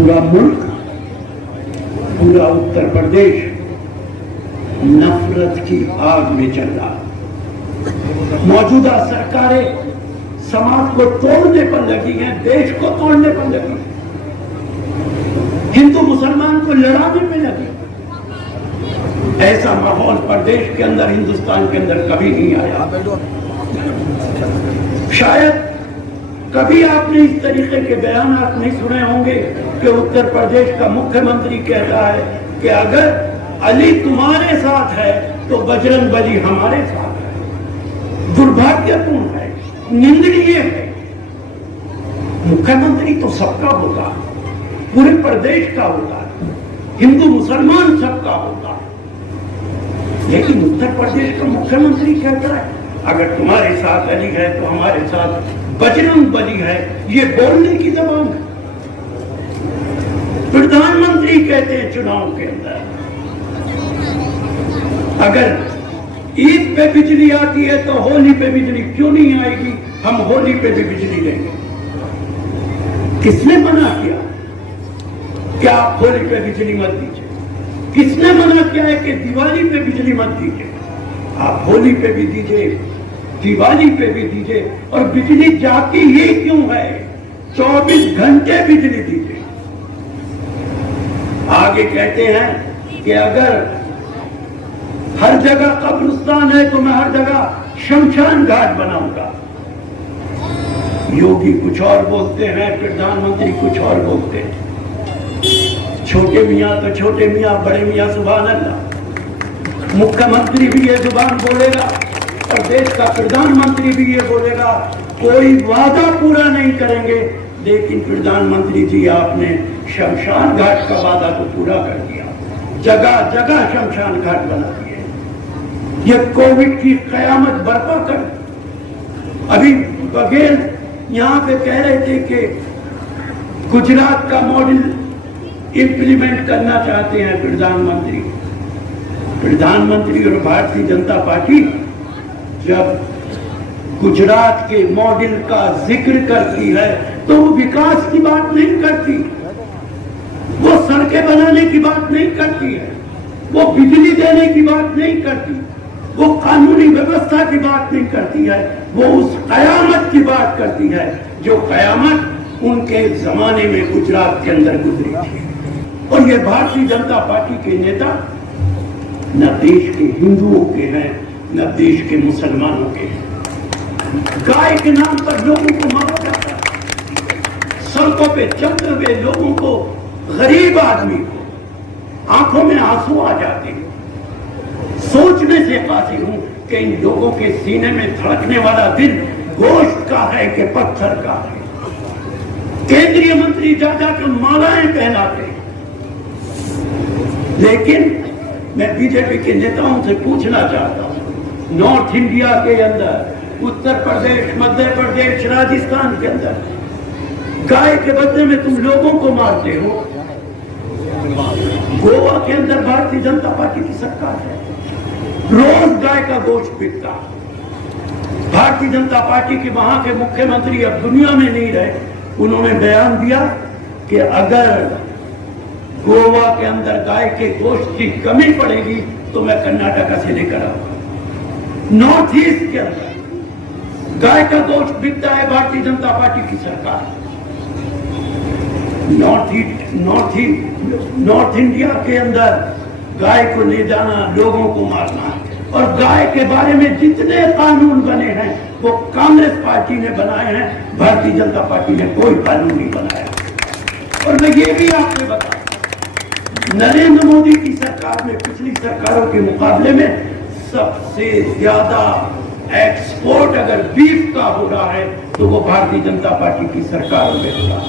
पूरा मुल्क, पूरा उत्तर प्रदेश नफरत की आग में चल रहा है। मौजूदा सरकारें समाज को तोड़ने पर लगी हैं, देश को तोड़ने पर लगी हैं, हिंदू मुसलमान को लड़ाने में लगी। ऐसा माहौल प्रदेश के अंदर, हिंदुस्तान के अंदर कभी नहीं आया। शायद कभी आपने इस तरीके के बयान नहीं सुने होंगे कि उत्तर प्रदेश का मुख्यमंत्री कह रहा है कि अगर अली तुम्हारे साथ है तो बजरंग बली हमारे साथ है। दुर्भाग्यपूर्ण है, निंदनीय है। मुख्यमंत्री तो सबका होता है, पूरे प्रदेश का होता है, हिंदू मुसलमान सबका होता है। लेकिन उत्तर प्रदेश का मुख्यमंत्री कहता है अगर तुम्हारे साथ अली है तो हमारे साथ बजरंग बली है। ये बोलने की जबान है। प्रधानमंत्री कहते हैं चुनाव के अंदर अगर ईद पे बिजली आती है तो होली पे बिजली क्यों नहीं आएगी, हम होली पे भी बिजली देंगे। किसने मना किया कि आप होली पे बिजली मत दीजिए? किसने मना किया है कि दिवाली पे बिजली मत दीजिए? आप होली पे भी दीजिए, दिवाली पे भी दीजिए। और बिजली जाती ही क्यों है? 24 घंटे बिजली दीजिए। आगे कहते हैं कि अगर हर जगह कब्रिस्तान है तो मैं हर जगह शमशान घाट बनाऊंगा। योगी कुछ और बोलते हैं, प्रधानमंत्री कुछ और बोलते हैं। छोटे मियाँ तो छोटे मियाँ, बड़े मियाँ सुभान अल्लाह। मुख्यमंत्री भी ये जुबान बोलेगा और देश का प्रधानमंत्री भी ये बोलेगा कोई वादा पूरा नहीं करेंगे। लेकिन प्रधानमंत्री जी आपने शमशान घाट का वादा तो पूरा कर दिया, जगह जगह शमशान घाट बना दिए। ये कोविड की कयामत बर्पा कर। अभी बघेल यहाँ पे कह रहे थे कि गुजरात का मॉडल इंप्लीमेंट करना चाहते हैं प्रधानमंत्री। प्रधानमंत्री और भारतीय जनता पार्टी जब गुजरात के मॉडल का जिक्र करती है तो वो विकास की बात नहीं करती, वो सड़कें बनाने की बात नहीं करती है, वो बिजली देने की बात नहीं करती, वो कानूनी व्यवस्था की बात नहीं करती है। वो उस कयामत की बात करती है जो कयामत उनके जमाने में गुजरात के अंदर गुजरी थी। और ये भारतीय जनता पार्टी के नेता न देश के हिंदुओं के हैं न देश के मुसलमानों के हैं। गाय के नाम पर लोगों को मारा जाता है, सड़कों पे चलते हुए लोगों को, गरीब आदमी को आंखों में आंसू आ जाते हैं। सोचने से कासिर हूं कि इन लोगों के सीने में धड़कने वाला दिल गोश्त का है कि पत्थर का है। केंद्रीय मंत्री जा जाकर मालाएं पहनाते हैं। लेकिन मैं बीजेपी के नेताओं से पूछना चाहता हूं, नॉर्थ इंडिया के अंदर, उत्तर प्रदेश, मध्य प्रदेश, राजस्थान के अंदर गाय के बदले में तुम लोगों को मारते हो। गोवा के अंदर भारतीय जनता पार्टी की सरकार है, रोज गाय का गोश्त बिकता। भारतीय जनता पार्टी के वहां के मुख्यमंत्री अब दुनिया में नहीं रहे, उन्होंने बयान दिया कि अगर गोवा के अंदर गाय के गोश्त की कमी पड़ेगी तो मैं कर्नाटका से लेकर आऊंगा। नॉर्थ ईस्ट के अंदर गाय का गोश्त बिकता है, भारतीय जनता पार्टी की सरकार। नॉर्थ इंडिया के अंदर गाय को ले जाना, लोगों को मारना। और गाय के बारे में जितने कानून बने हैं वो कांग्रेस पार्टी ने बनाए हैं, भारतीय जनता पार्टी ने कोई कानून नहीं बनाया। और मैं ये भी आपको बता, नरेंद्र मोदी की सरकार में पिछली सरकारों के मुकाबले में सबसे ज्यादा एक्सपोर्ट अगर बीफ का हो रहा है तो वो भारतीय जनता पार्टी की सरकार में हो रहा है।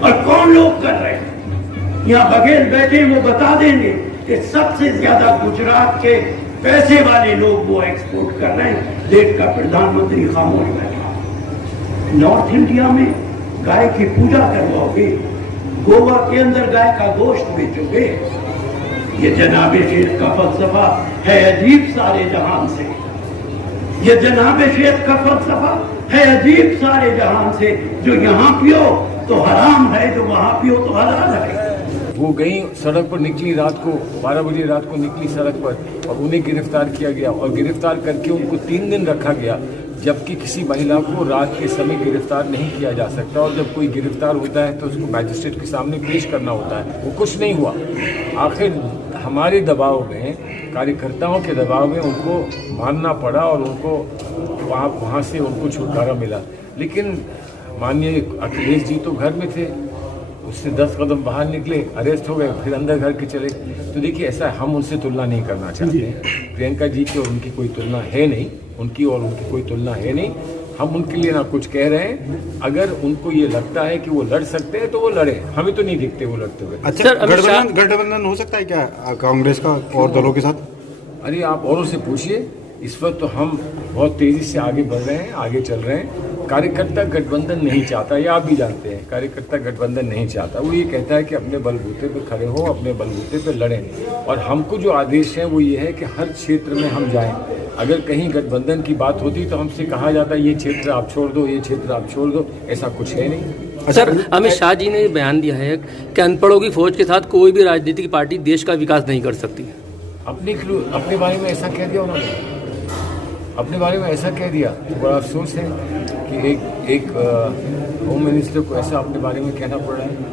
और कौन लोग कर रहे हैं? यहाँ बघेल बैठे, वो बता देंगे कि सबसे ज्यादा गुजरात के पैसे वाले लोग वो एक्सपोर्ट कर रहे हैं। देश का प्रधानमंत्री खामोश बैठा। नॉर्थ इंडिया में गाय की पूजा करवाओगे, गोवा के अंदर गाय का गोश्त बेचोगे। ये जनाबे शेख का फलसफा है अजीब सारे जहान से। ये जनाबे शेख का फलसफा है अजीब सारे जहान से। जो यहाँ पियो तो हराम है, है तो वहां पियो तो हलाल है। वो गई सड़क पर, निकली रात को 12 बजे रात को निकली सड़क पर और उन्हें गिरफ्तार किया गया और गिरफ्तार करके उनको 3 दिन रखा गया, जबकि किसी महिला को रात के समय गिरफ्तार नहीं किया जा सकता। और जब कोई गिरफ्तार होता है तो उसको मैजिस्ट्रेट के सामने पेश करना होता है। वो कुछ नहीं हुआ। आखिर हमारे दबाव में, कार्यकर्ताओं के दबाव में उनको मानना पड़ा और उनको वहाँ से उनको छुटकारा मिला। लेकिन माननीय अखिलेश जी तो घर में थे, उससे 10 कदम बाहर निकले, अरेस्ट हो गए, फिर अंदर घर के चले। तो देखिए, ऐसा हम उनसे तुलना नहीं करना चाहते हैं। प्रियंका जी की और उनकी कोई तुलना है नहीं, उनकी और उनकी कोई तुलना है नहीं। हम उनके लिए ना कुछ कह रहे हैं। अगर उनको ये लगता है कि वो लड़ सकते हैं तो वो लड़े, हमें तो नहीं दिखते वो लड़ते हुए। अच्छा, गठबंधन हो सकता है क्या कांग्रेस का और दलों के साथ? अरे आप औरों से पूछिए। इस वक्त तो हम बहुत तेजी से आगे बढ़ रहे हैं, आगे चल रहे हैं। कार्यकर्ता गठबंधन नहीं चाहता, ये आप भी जानते हैं। कार्यकर्ता गठबंधन नहीं चाहता। वो ये कहता है कि अपने बलबूते पे खड़े हो, अपने बलबूते पे लड़ें। और हमको जो आदेश है वो ये है कि हर क्षेत्र में हम जाएं। अगर कहीं गठबंधन की बात होती तो हमसे कहा जाता ये क्षेत्र आप छोड़ दो, ये क्षेत्र आप छोड़ दो। ऐसा कुछ है नहीं। सर, अमित शाह जी ने बयान दिया है कि अनपढ़ों की फौज के साथ कोई भी राजनीतिक पार्टी देश का विकास नहीं कर सकती। अपने बारे में ऐसा कह दिया उन्होंने, अपने बारे में ऐसा कह दिया। तो बड़ा अफसोस है कि एक होम मिनिस्टर को ऐसा अपने बारे में कहना पड़ रहा है।